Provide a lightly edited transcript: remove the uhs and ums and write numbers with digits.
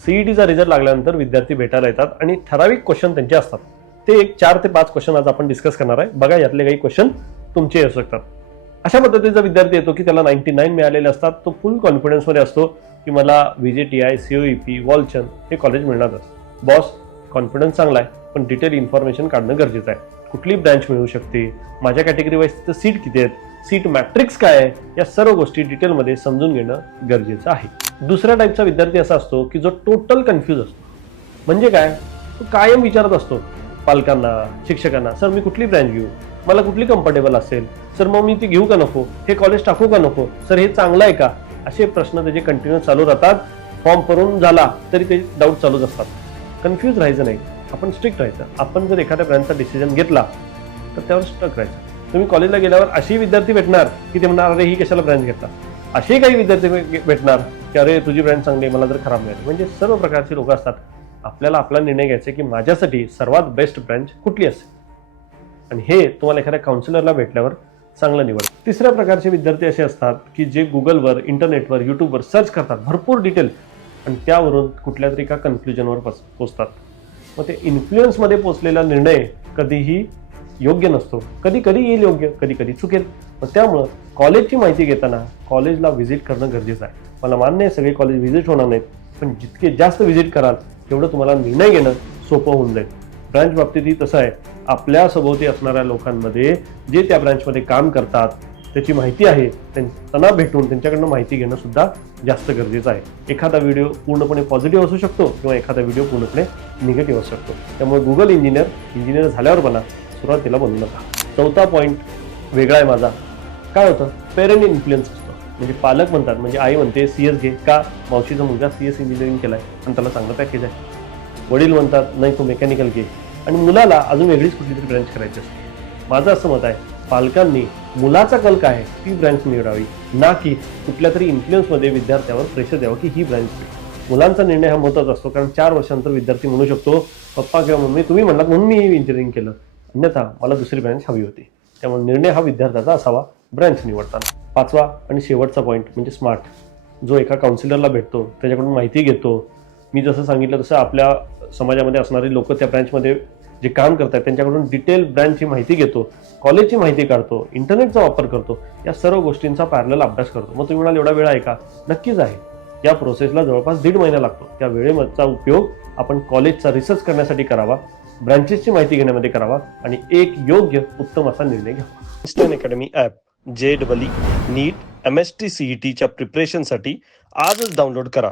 सीईटीचा result लागल्यानंतर विद्यार्थी भेटायला येतात आणि ठराविक क्वेश्चन त्यांचे असतात. ते एक 4 ते 5 क्वेश्चन आज आपण डिस्कस करणार आहे. बघा यातले काही क्वेश्चन तुमचे येऊ शकतात. अशा पद्धतीचा विद्यार्थी येतो की त्याला 99 मिळालेले असतात. तो फुल कॉन्फिडन्समध्ये असतो की मला व्हीजेटीआय, सीओईपी, वॉलचंद हे कॉलेज मिळणारच. बॉस, कॉन्फिडन्स चांगला आहे, पण डिटेल इन्फॉर्मेशन काढणं गरजेचं आहे. कुठली ब्रँच मिळू शकते, माझ्या कॅटेगरी वाईज सीट किती आहेत, सीट मॅट्रिक्स काय आहे, या सर्व गोष्टी डिटेलमध्ये समजून घेणं गरजेचं आहे. दुसऱ्या टाईपचा विद्यार्थी असा असतो की जो टोटल कन्फ्यूज असतो. म्हणजे काय, तो कायम विचारत असतो पालकांना, शिक्षकांना, सर मी कुठली ब्रँच घेऊ, मला कुठली कम्फर्टेबल असेल, सर मग मी ती घेऊ का नको, हे कॉलेज टाकू का नको, सर हे चांगलं आहे का, असे प्रश्न त्याचे कंटिन्यूअस चालू राहतात. फॉर्म भरून झाला तरी ते डाऊट चालूच असतात. कन्फ्यूज राहायचं नाही, आपण स्ट्रिक्ट राहायचं. आपण जर एखाद्या ब्रँचचा डिसिजन घेतला तर त्यावर स्टक राहायचं. तुम्ही कॉलेजला गेल्यावर असे विद्यार्थी भेटणार की ते म्हणणार अरे ही कशाला ब्रँच घेतला. असे काही विद्यार्थी भेटणार की अरे तुझी ब्रँच चांगली आहे, मला जर खराब मिळाली. म्हणजे सर्व प्रकारचे लोक असतात. आपल्याला आपला निर्णय घ्यायचा की माझ्यासाठी सर्वात बेस्ट ब्रँच कुठली असेल, आणि हे तुम्हाला एखाद्या काउन्सिलरला भेटल्यावर चांगलं निवड. तिसऱ्या प्रकारचे विद्यार्थी असे असतात की जे गुगलवर, इंटरनेटवर, युट्यूबवर सर्च करतात भरपूर डिटेल, आणि त्यावरून कुठल्या तरी एका कन्क्लुजनवर पोचतात. मग ते इन्फ्लुएन्समध्ये पोचलेला निर्णय कधीही योग्य नसतो. कधी कधी येईल योग्य, कधी कधी चुकेल. मग त्यामुळं कॉलेजची माहिती घेताना कॉलेजला व्हिजिट करणं गरजेचं आहे. मला मान्य आहे सगळे कॉलेज व्हिजिट होणार नाहीत, पण जितके जास्त व्हिजिट कराल तेवढं तुम्हाला निर्णय घेणं सोपं होऊन जाईल. ब्रँच बाबतीतही तसं आहे. आपल्या सभोवती असणाऱ्या लोकांमध्ये जे त्या ब्रँचमध्ये काम करतात त्याची माहिती आहे, त्यांना भेटून त्यांच्याकडनं माहिती घेणं सुद्धा जास्त गरजेचं आहे. एखादा व्हिडिओ पूर्णपणे पॉझिटिव्ह असू शकतो किंवा एखादा व्हिडिओ पूर्णपणे निगेटिव्ह असू शकतो. त्यामुळे गुगल इंजिनियर झाल्यावर बना, सुरुवातीला बनू नका. चौथा पॉईंट वेगळा आहे माझा. काय होतं, पेरेंट इन्फ्लुएन्स असतो. म्हणजे पालक म्हणतात, म्हणजे आई म्हणते सीएस घे का, मावशीचा मुलगा सीएस इंजिनिअरिंग केलाय आणि त्याला चांगलं पॅकेज आहे. वडील म्हणतात नाही तू मेकॅनिकल घे, आणि मुलाला अजून वेगळीच कुठली तरी ब्रँच करायची असते. माझं असं मत आहे, पालकांनी मुलाचा कल काय आहे ती ब्रँच निवडावी, ना की कुठल्या तरी इन्फ्लुएन्समध्ये विद्यार्थ्यावर प्रेशर द्यावं की ही ब्रँच. मुलांचा निर्णय हा महत्त्वाचा असतो. कारण 4 वर्षानंतर विद्यार्थी म्हणू शकतो पप्पा किंवा मम्मी तुम्ही म्हणलात म्हणून मी इंजिनिअरिंग केलं, अन्यथा मला दुसरी ब्रँच हवी होती. त्यामुळे निर्णय हा विद्यार्थ्याचा असावा ब्रँच निवडताना. 5वा आणि शेवटचा पॉईंट म्हणजे स्मार्ट. जो एका काउन्सिलरला भेटतो, त्याच्याकडून माहिती घेतो. मी जसं सांगितलं तसं आपल्या समाजामध्ये असणारी लोक त्या ब्रँचमध्ये जे काम करतात त्यांच्याकडून डिटेल ब्रँचची माहिती घेतो, कॉलेजची माहिती काढतो, इंटरनेटचा वापर करतो. या सर्व गोष्टींचा पॅरलल अभ्यास करतो. मग तुम्ही म्हणाल एवढा वेळ आहे का? नक्कीच आहे. या प्रोसेसला जवळपास 1.5 महिना लागतो. त्या वेळेचा उपयोग आपण कॉलेजचा रिसर्च करण्यासाठी करावा, ब्रँचेसची माहिती घेण्यामध्ये करावा, आणि एक योग्य उत्तम असा निर्णय घ्यावा. इन्स्टंट अकॅडमी ॲप JEE, नीट, MST CETच्या प्रिपरेशनसाठी आजच डाउनलोड करा.